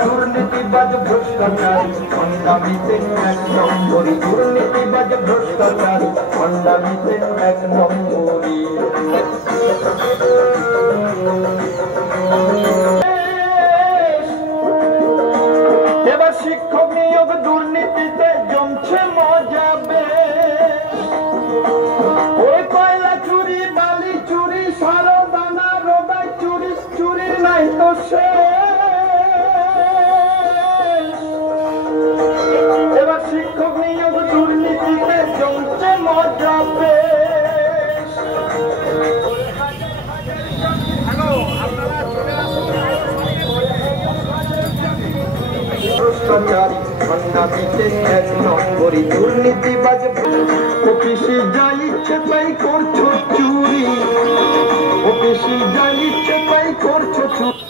দুর্নীতিবাজ ভ্রষ্টাচারী খণ্ডামিতে এক নম্বরী, দুর্নীতিবাজ ভ্রষ্টাচারী খণ্ডামিতে এক নম্বরী। এবার শিক্ষক নিয়োগ দুর্নীতিতে জমছে মজা বেশ। ওই কয়লা চুরি, বালি চুরি, সারো দানা রোগাই চুরি, চুরি নাই তো শেষ। এবার শিক্ষক নিয়োগ দুর্নীতিতে জমছে মজা বেশ। ভ্রষ্টাচারী খণ্ডামিতে এক নম্বরী, দুর্নীতিবাজ অফিসে যা ইচ্ছে তাই করছো চুরি, অফিসে যা ইচ্ছে তাই করছো চুরি।